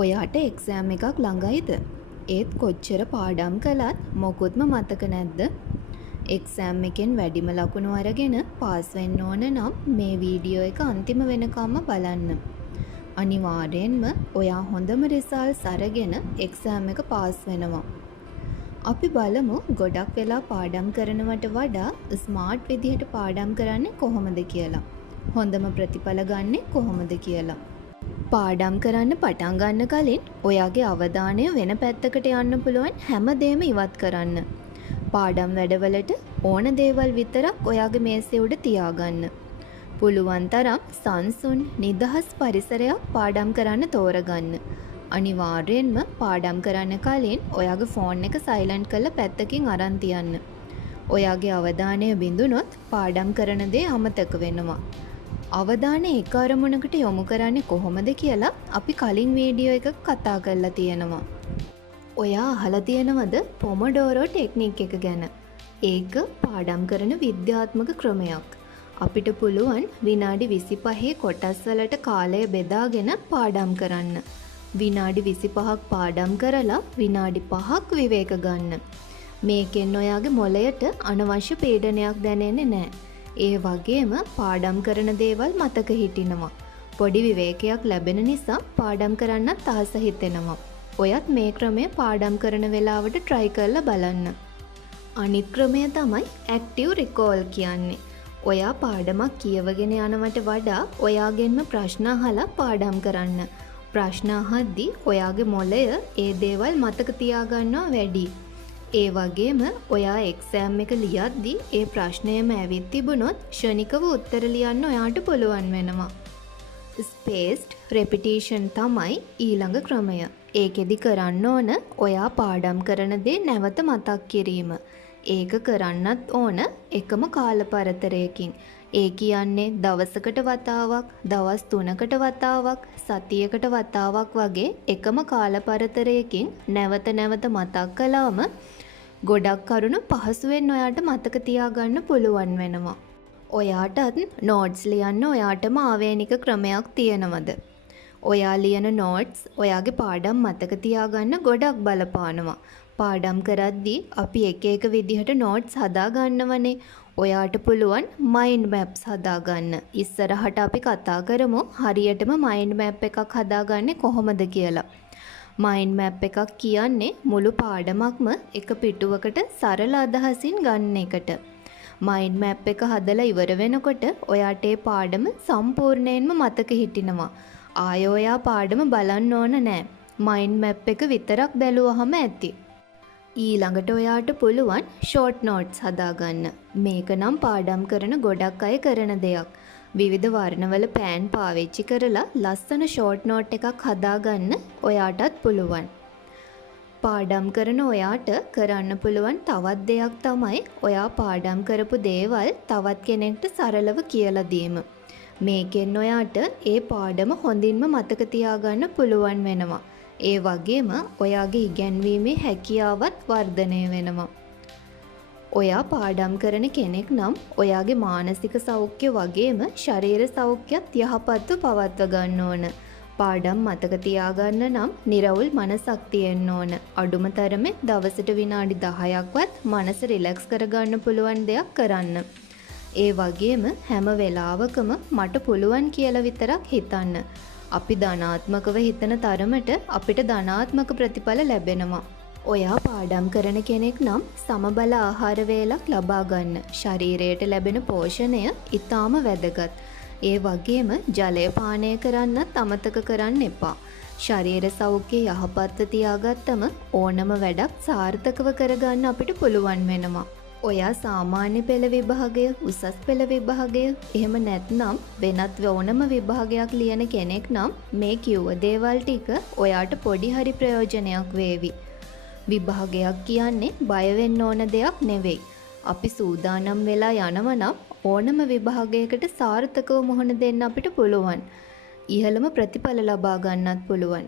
ඔයාට එක්සෑම් එකක් ළඟයිද? ඒත් කොච්චර පාඩම් කළත් මොකුත්ම මතක නැද්ද? එක්සෑම් එකෙන් වැඩිම ලකුණු අරගෙන පාස් වෙන්න ඕන නම් මේ වීඩියෝ එක අන්තිම වෙනකම්ම බලන්න. අනිවාර්යෙන්ම ඔයා හොඳම රිසල්ට්ස් අරගෙන එක්සෑම් එක පාස් වෙනවා. අපි බලමු ගොඩක් වෙලා පාඩම් කරනවට වඩා ස්මාර්ට් විදිහට පාඩම් කරන්නේ කොහොමද කියලා. හොඳම ප්‍රතිඵල ගන්නෙ කොහොමද කියලා. පාඩම් කරන්න පටන් ගන්න කලින් ඔයාගේ අවධානය වෙන පැත්තකට යන්න පුළුවන් හැමදේම ඉවත් කරන්න. පාඩම් වැඩවලට ඕන දේවල් විතරක් ඔයාගේ මේසෙ උඩ තියාගන්න. පුළුවන් තරම් සංසුන් නිදහස් පරිසරයක් පාඩම් කරන්න තෝරගන්න. අනිවාර්යෙන්ම පාඩම් කරන්න කලින් ඔයාගේ ෆෝන් එක සයිලන්ට් කරලා පැත්තකින් අරන් තියන්න. ඔයාගේ අවධානය බිඳුනොත් පාඩම් කරන දේ අමතක වෙනවා. අවධානය එක අරමුණකට යොමු කරන්නේ කොහොමද කියලා අපි කලින් වීඩියෝ එකක කතා කරලා තියෙනවා. ඔයා අහලා තියෙනවද පොමොඩෝරෝ ටෙක්නික් එක ගැන? ඒක පාඩම් කරන විද්‍යාත්මක ක්‍රමයක්. අපිට පුළුවන් විනාඩි 25 කොටස් වලට කාලය බෙදාගෙන පාඩම් කරන්න. විනාඩි 25ක් පාඩම් කරලා විනාඩි 5ක් විවේක ගන්න. මේකෙන් ඔයාගේ මොළයට අනවශ්‍ය පීඩනයක් දැනෙන්නේ නැහැ. ඒ වගේම පාඩම් කරන දේවල් මතක හිටිනවා. පොඩි විවේකයක් ලැබෙන නිසා පාඩම් කරන්නත් ආස හිතෙනවා. ඔයත් මේ ක්‍රමය පාඩම් කරන වෙලාවට try කරලා බලන්න. අනිත් ක්‍රමය තමයි active recall කියන්නේ. ඔයා පාඩමක් කියවගෙන යනවට වඩා ඔයාගෙන්ම ප්‍රශ්න අහලා පාඩම් කරන්න. ප්‍රශ්න අහද්දී ඔයාගේ මොළය ඒ දේවල් මතක තියාගන්නවා වැඩි. ඒ වගේම ඔයා එක්සෑම් එක ලියද්දී ඒ ප්‍රශ්නයම ඇවිත් තිබුණොත් ක්ෂණිකව උත්තර ලියන්න ඔයාට පුළුවන් වෙනවා. ස්පේස්ඩ් රෙපිටිෂන් තමයි ඊළඟ ක්‍රමය. ඒකෙදි කරන්න ඕන ඔයා පාඩම් කරන දේ නැවත මතක් කිරීම. ඒක කරන්නත් ඕන එකම කාල පරතරයකින්. ඒ කියන්නේ දවසකට වතාවක්, දවස් 3කට වතාවක්, සතියකට වතාවක් වගේ එකම කාල පරතරයකින් නැවත නැවත මතක් කළාම ගොඩක් කරුණු පහසුවෙන් ඔයාට මතක තියාගන්න පුළුවන් වෙනවා. ඔයාටත් නෝට්ස් ලියන්න ඔයාටම ආවේනික ක්‍රමයක් තියෙනවද? ඔයා ලියන නෝට්ස් ඔයාගේ පාඩම් මතක තියාගන්න ගොඩක් බලපානවා. පාඩම් කරද්දී අපි එක එක විදිහට නෝට්ස් හදා ගන්නවනේ. ඔයාට පුළුවන් මයින්ඩ් මැප්ස් හදාගන්න. ඉස්සරහට අපි කතා කරමු හරියටම මයින්ඩ් මැප් එකක් හදාගන්නේ කොහොමද කියලා. මයින්ඩ් මැප් එකක් කියන්නේ මුළු පාඩමක්ම එක පිටුවකට සරල අදහසින් ගන්න එකට. මයින්ඩ් මැප් එක හදලා ඉවර වෙනකොට ඔයාට ඒ පාඩම සම්පූර්ණයෙන්ම මතක හිටිනවා. ආයෙ ඔයා පාඩම බලන්න ඕන නෑ. මයින්ඩ් මැප් එක විතරක් බැලුවහම ඇති. ඊළඟට ඔයාට පුළුවන් ෂෝට් නෝට්ස් හදාගන්න. මේක නම් පාඩම් කරන ගොඩක් අය කරන දෙයක්. විවිධ වර්ණවල පෑන් පාවිච්චි කරලා ලස්සන ෂෝට් නෝට් එකක් හදාගන්න ඔයාටත් පුළුවන්. පාඩම් කරන ඔයාට කරන්න පුළුවන් තවත් දෙයක් තමයි ඔයා පාඩම් කරපු දේවල් තවත් කෙනෙක්ට සරලව කියලා දීම. මේකෙන් ඔයාට ඒ පාඩම හොඳින්ම මතක තියාගන්න පුළුවන් වෙනවා. ඒ වගේම ඔයාගේ ඉගැන්වීමේ හැකියාවත් වර්ධනය වෙනවා. ඔයා පාඩම් කරන කෙනෙක් නම් ඔයාගේ මානසික සෞඛ්‍ය වගේම ශරීර සෞඛ්‍යත් යහපත්ව පවත්ව ගන්න ඕන. පාඩම් මතක තියාගන්න නම් නිරවුල් මනසක් තියෙන්න ඕන. අඩුම තරමේ දවසට විනාඩි 10ක්වත් මනස රිලැක්ස් කරගන්න පුළුවන් දෙයක් කරන්න. ඒ වගේම හැම වෙලාවකම මට පුළුවන් කියලා විතරක් හිතන්න. අපි ධනාත්මකව හිතන තරමට අපිට ධනාත්මක ප්‍රතිඵල ලැබෙනවා. ඔයා පාඩම් කරන කෙනෙක් නම් සමබල ආහාර වේලක් ලබා ගන්න. ශරීරයට ලැබෙන පෝෂණය ඊටාම වැදගත්. ඒ වගේම ජලය පානය කරන්නත් අමතක කරන්න එපා. ශරීර සෞඛ්‍ය යහපත්ව තියාගත්තම ඕනම වැඩක් සාර්ථකව කරගන්න අපිට පුළුවන් වෙනවා. ඔයා සාමාන්‍ය පෙළ විභාගය, උසස් පෙළ විභාගය, එහෙම නැත්නම් වෙනත් ඕනම විභාගයක් ලියන කෙනෙක් නම් මේ කිව්ව දේවල් ටික ඔයාට පොඩි හරි ප්‍රයෝජනයක් වේවි. විභාගයක් කියන්නේ බය වෙන්න ඕන දෙයක් නෙවෙයි. අපි සූදානම් වෙලා යනව නම් ඕනම විභාගයකට සාර්ථකව මුහුණ දෙන්න අපිට පුළුවන්. ඉහළම ප්‍රතිඵල ලබා ගන්නත් පුළුවන්.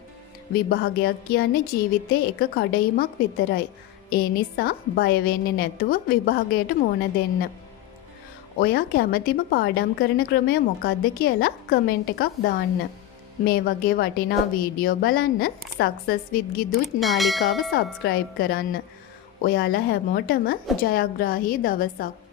විභාගයක් කියන්නේ ජීවිතේ එක කඩයිමක් විතරයි. ඒ නිසා බය වෙන්නේ නැතුව විභාගයට මුහුණ දෙන්න. ඔයා කැමතිම පාඩම් කරන ක්‍රමය මොකක්ද කියලා කමෙන්ට් එකක් දාන්න. මේ වගේ වටිනා වීඩියෝ බලන්න සක්සස් විත් ගිදුත් නාලිකාව සබස්ක්‍රයිබ් කරන්න. ඔයාලා හැමෝටම ජයග්‍රාහී දවසක්.